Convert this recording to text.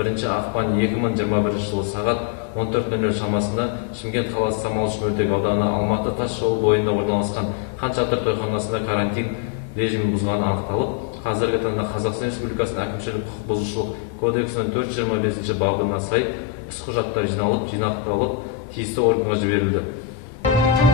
ақпан 2021 жылы сағат 14:00 шамасында Шымкент қаласы Самалыш мөлтек ауданы Алматы тас жолы бойында орналасқан Хан Шатыр тойханасында карантин режимін бұзғаны анықталып, қазіргі таңда Қазақстан Республикасының әкімшілік құқық бұзушылық кодексінің 425 бабына сай іс құжаттар жиналып, жинақталып, тиісті органға жіберілді.